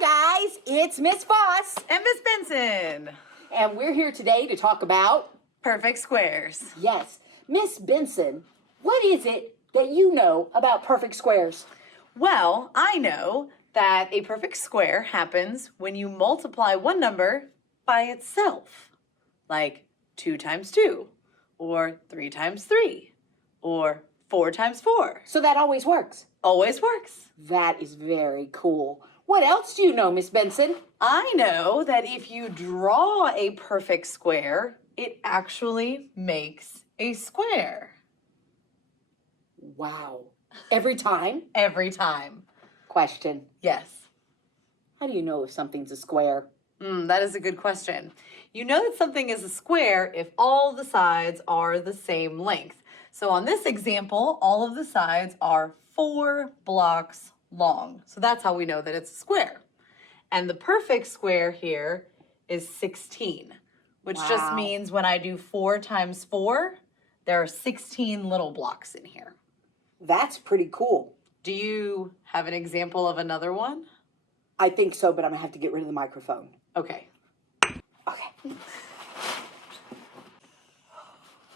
guys, it's Miss Voss. And Miss Benson. And we're here today to talk about... perfect squares. Yes. Miss Benson, what is it that you know about perfect squares? Well, I know that a perfect square happens when you multiply one number by itself. Like 2 times 2, or 3 times 3, or 4 times 4. So that always works? Always works. That is very cool. What else do you know, Miss Benson? I know that if you draw a perfect square, it actually makes a square. Wow. Every time? Every time. Question. Yes. How do you know if something's a square? That is a good question. You know that something is a square if all the sides are the same length. So on this example, all of the sides are 4 blocks long. So that's how we know that it's a square. And the perfect square here is 16, which just means when I do 4 times 4, there are 16 little blocks in here. That's pretty cool. Do you have an example of another one? I think so, but I'm gonna have to get rid of the microphone. Okay. Okay.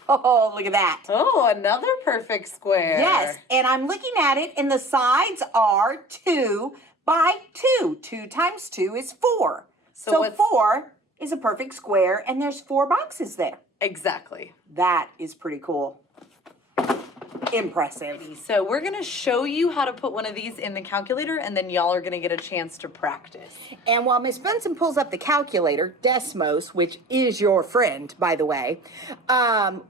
Oh, look at that. Oh, another perfect square. Yes, and I'm looking at it, and the sides are 2 by 2. 2 times 2 is 4. So 4 is a perfect square, and there's 4 boxes there. Exactly. That is pretty cool. Impressive. So we're going to show you how to put one of these in the calculator, and then y'all are going to get a chance to practice. And while Miss Benson pulls up the calculator, Desmos, which is your friend, by the way,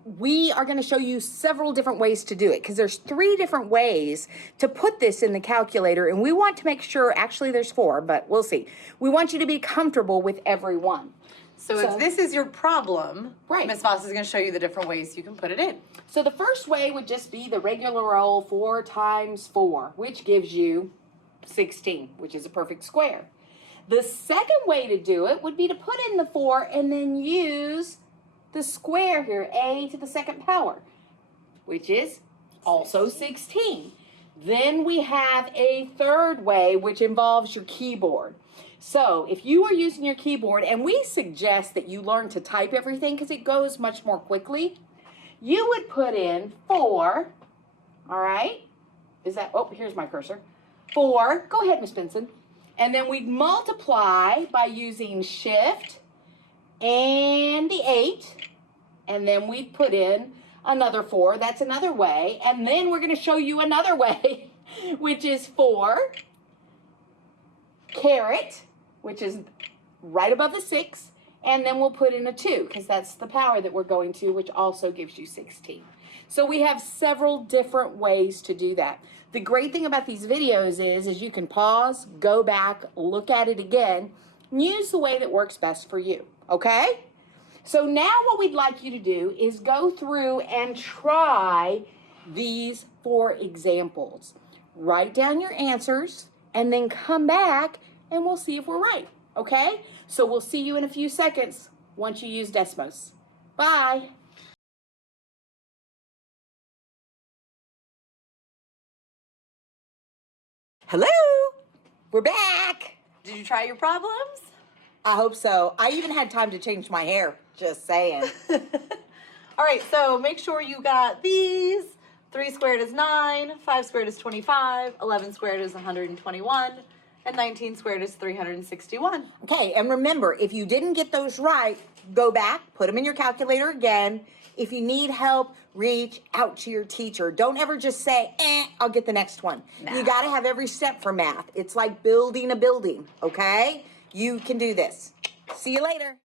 we are going to show you several different ways to do it, because there's 3 different ways to put this in the calculator, and we want to make sure, actually there's 4, but we'll see. We want you to be comfortable with every one. So if this is your problem, right, Miss Voss is going to show you the different ways you can put it in. So the first way would just be the regular old 4 times 4, which gives you 16, which is a perfect square. The second way to do it would be to put in the 4 and then use the square here, a to the second power, which is also 16. Then we have a third way, which involves your keyboard. So if you are using your keyboard, and we suggest that you learn to type everything because it goes much more quickly, you would put in 4, all right? Is that, oh, here's my cursor. 4, go ahead, Miss Benson. And then we'd multiply by using shift and the 8, and then we'd put in another 4, that's another way, and then we're gonna show you another way, which is 4, caret, which is right above the 6, and then we'll put in a 2, because that's the power that we're going to, which also gives you 16. So we have several different ways to do that. The great thing about these videos is you can pause, go back, look at it again, and use the way that works best for you, okay? So now what we'd like you to do is go through and try these 4 examples. Write down your answers, and then come back and we'll see if we're right, okay? So we'll see you in a few seconds once you use Desmos. Bye. Hello, we're back. Did you try your problems? I hope so. I even had time to change my hair, just saying. All right, so make sure you got these. 3 squared is 9, 5 squared is 25, 11 squared is 121, and 19 squared is 361. Okay, and remember, if you didn't get those right, go back, put them in your calculator again. If you need help, reach out to your teacher. Don't ever just say, I'll get the next one. You gotta have every step for math. It's like building a building, okay? You can do this. See you later.